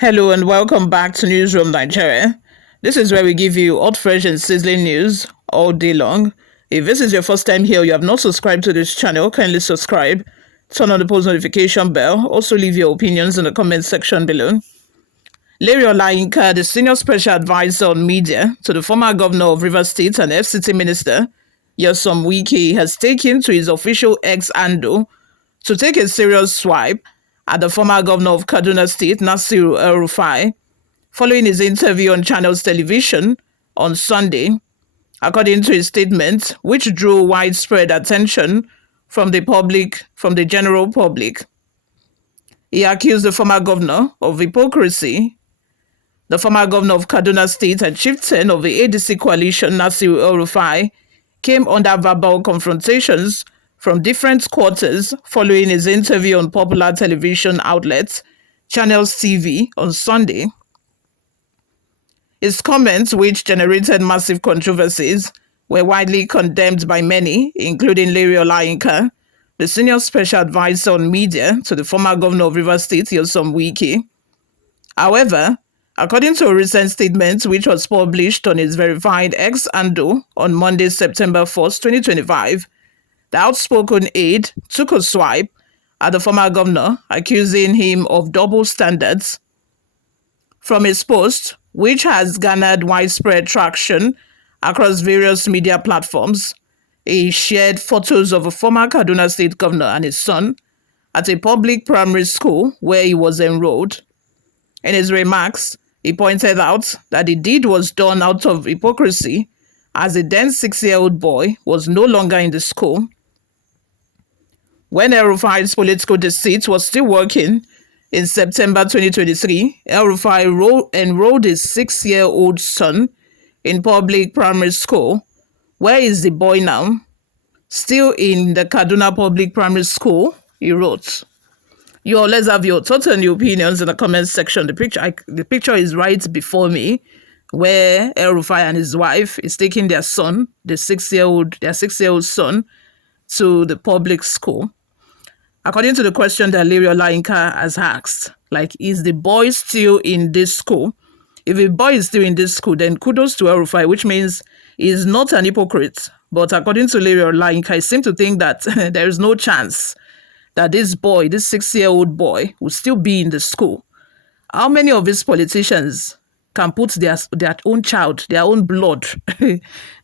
Hello and welcome back to Newsroom Nigeria. This is where we give you hot, fresh and sizzling news all day long. If this is your first time here, you have not subscribed to this channel, kindly subscribe, turn on the post notification bell, also leave your opinions in the comment section below. Lere Olayinka, the senior special advisor on media to the former governor of Rivers State and FCT minister, Nyesom Wike, has taken to his official X handle to take a serious swipe at the former governor of Kaduna State Nasiru El-Rufai following his interview on ChannelsTv on Sunday. According to his statement, which drew widespread attention from the general public, he accused the former governor of hypocrisy. The former governor of Kaduna State and chieftain of the ADC coalition, Nasiru El-Rufai, came under verbal confrontations from different quarters following his interview on popular television outlet ChannelsTv on Sunday. His comments, which generated massive controversies, were widely condemned by many, including Lere Olayinka, the senior special advisor on media to the former governor of Rivers State, Nyesom Wike. However, according to a recent statement which was published on his verified X handle on Monday, September 1st, 2025, the outspoken aide took a swipe at the former governor, accusing him of double standards. From his post, which has garnered widespread traction across various media platforms, he shared photos of a former Kaduna State governor and his son at a public primary school where he was enrolled. In his remarks, he pointed out that the deed was done out of hypocrisy, as the then 6-year-old boy was no longer in the school. When El-Rufai's political deceit was still working, in September 2023, El-Rufai enrolled his 6-year-old son in public primary school. Where is the boy now? Still in the Kaduna Public Primary School, he wrote. Let's have your thoughts and your opinions in the comment section. The picture is right before me, where El-Rufai and his wife is taking their son, their 6-year-old son, to the public school. According to the question that Lere Olayinka has asked, is the boy still in this school? If a boy is still in this school, then kudos to El-Rufai, which means he's not an hypocrite. But according to Lere Olayinka, I seem to think that there is no chance that this 6-year-old boy, will still be in the school. How many of these politicians can put their own child, their own blood,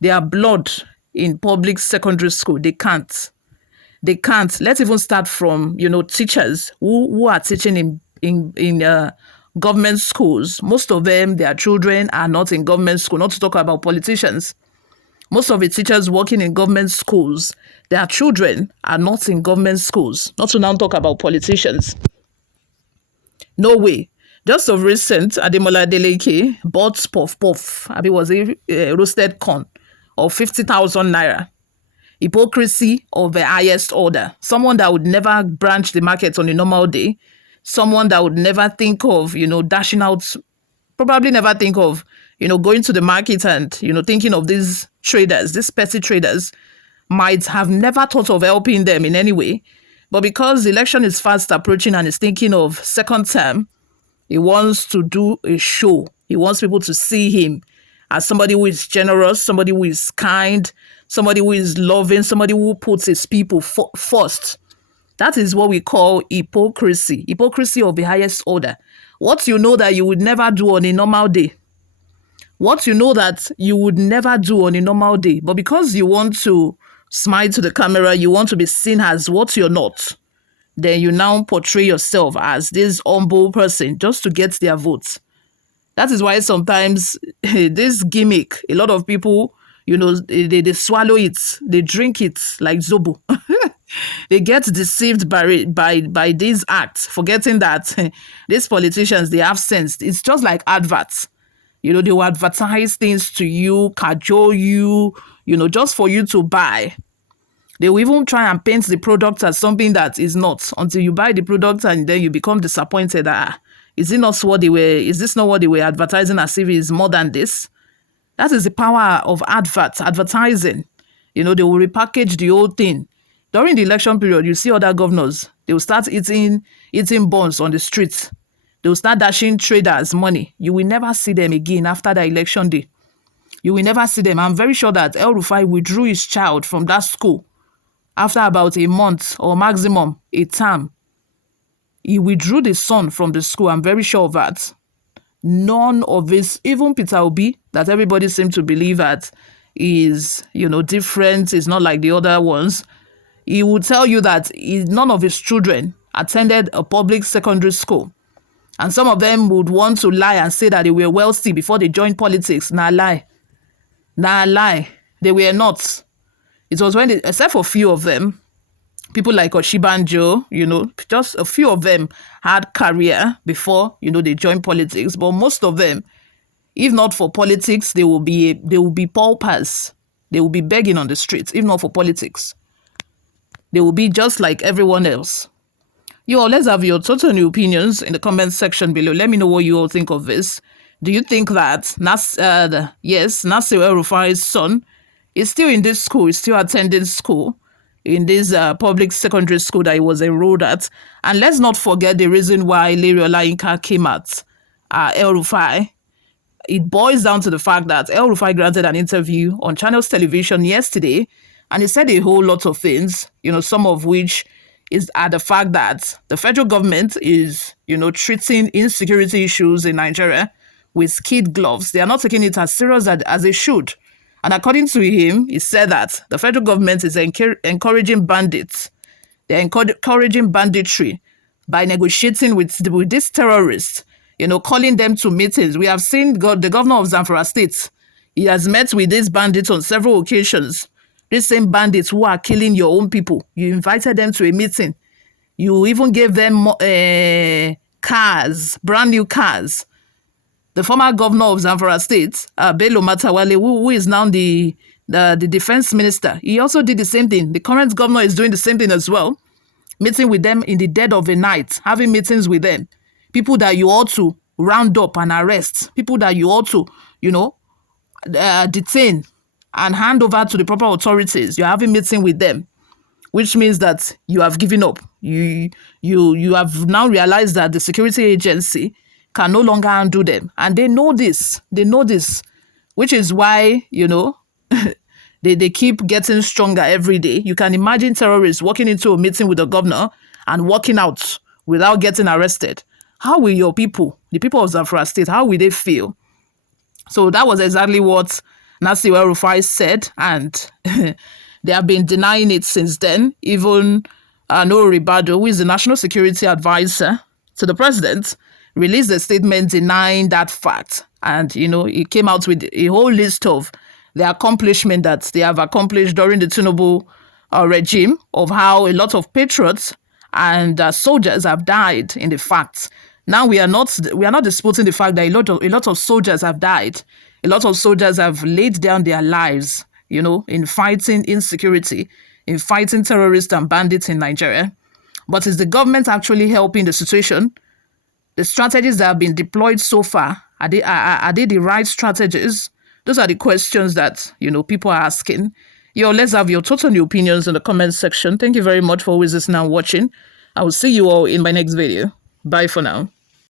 their blood in public secondary school? They can't. They can't. Let's even start from, teachers who are teaching in government schools. Most of them, their children are not in government school, not to talk about politicians. Most of the teachers working in government schools, their children are not in government schools, not to now talk about politicians. No way. Just of recent, Ademola Adeleke bought puff. It was a roasted corn of 50,000 naira. Hypocrisy of the highest order. Someone that would never branch the market on a normal day. Someone that would never think of, dashing out, probably never think of, going to the market and, thinking of these traders, these petty traders, might have never thought of helping them in any way. But because the election is fast approaching and is thinking of second term, he wants to do a show. He wants people to see him as somebody who is generous, somebody who is kind, somebody who is loving, somebody who puts his people first. That is what we call hypocrisy. Hypocrisy of the highest order. What you know that you would never do on a normal day. What you know that you would never do on a normal day. But because you want to smile to the camera, you want to be seen as what you're not, then you now portray yourself as this humble person just to get their votes. That is why sometimes this gimmick, a lot of people, they swallow it, they drink it like Zobo. They get deceived by these acts, forgetting that these politicians, they have sense. It's just like adverts. They will advertise things to you, cajole you, just for you to buy. They will even try and paint the product as something that is not, until you buy the product and then you become disappointed. Is this not what they were advertising as if it's more than this? That is the power of advertising. They will repackage the whole thing. During the election period, you see other governors, they will start eating buns on the streets. They will start dashing traders money. You will never see them again after the election day. You will never see them. I'm very sure that El-Rufai withdrew his child from that school after about a month or maximum a term. He withdrew the son from the school. I'm very sure of that. None of this, even Peter Obi, that everybody seems to believe that is, different, is not like the other ones. He will tell you that none of his children attended a public secondary school. And some of them would want to lie and say that they were wealthy before they joined politics. Nah, lie. Nah, lie. They were not. It was when, except for a few of them, people like Oshibanjo, just a few of them had career before, they joined politics. But most of them, if not for politics, they will be paupers. They will be begging on the streets, if not for politics. They will be just like everyone else. You all, let's have your total new opinions in the comment section below. Let me know what you all think of this. Do you think that Nasiru El-Rufai's son is still in this school, is still attending school, in this public secondary school that he was enrolled at? And let's not forget the reason why Lere Olayinka came at El-Rufai. It boils down to the fact that El-Rufai granted an interview on Channels Television yesterday, and he said a whole lot of things, some of which is at the fact that the federal government is, treating insecurity issues in Nigeria with kid gloves. They are not taking it as serious as they should. And according to him, he said that the federal government is encouraging bandits. They're encouraging banditry by negotiating with these terrorists, calling them to meetings. We have seen the governor of Zamfara State. He has met with these bandits on several occasions. These same bandits who are killing your own people. You invited them to a meeting. You even gave them cars, brand new cars. The former governor of Zamfara State, Bello Matawale, who is now the defense minister, he also did the same thing. The current governor is doing the same thing as well, meeting with them in the dead of the night, having meetings with them. People that you ought to round up and arrest, people that you ought to, detain and hand over to the proper authorities. You're having meeting with them, which means that you have given up. You have now realized that the security agency can no longer undo them. And they know this. They know this, which is why, they keep getting stronger every day. You can imagine terrorists walking into a meeting with the governor and walking out without getting arrested. How will your people, the people of Zamfara State, how will they feel? So that was exactly what Nasiru El-Rufai said, and they have been denying it since then. Even Noah Ribado, who is the National Security Advisor to the president, released a statement denying that fact. And, he came out with a whole list of the accomplishment that they have accomplished during the Tinubu regime, of how a lot of patriots and soldiers have died in the facts. Now we are not disputing the fact that a lot of soldiers have died. A lot of soldiers have laid down their lives, in fighting insecurity, in fighting terrorists and bandits in Nigeria. But is the government actually helping the situation? The strategies that have been deployed so far, are they the right strategies? Those are the questions that, people are asking. Let's have your total new opinions in the comment section. Thank you very much for always listening and watching. I will see you all in my next video. Bye for now.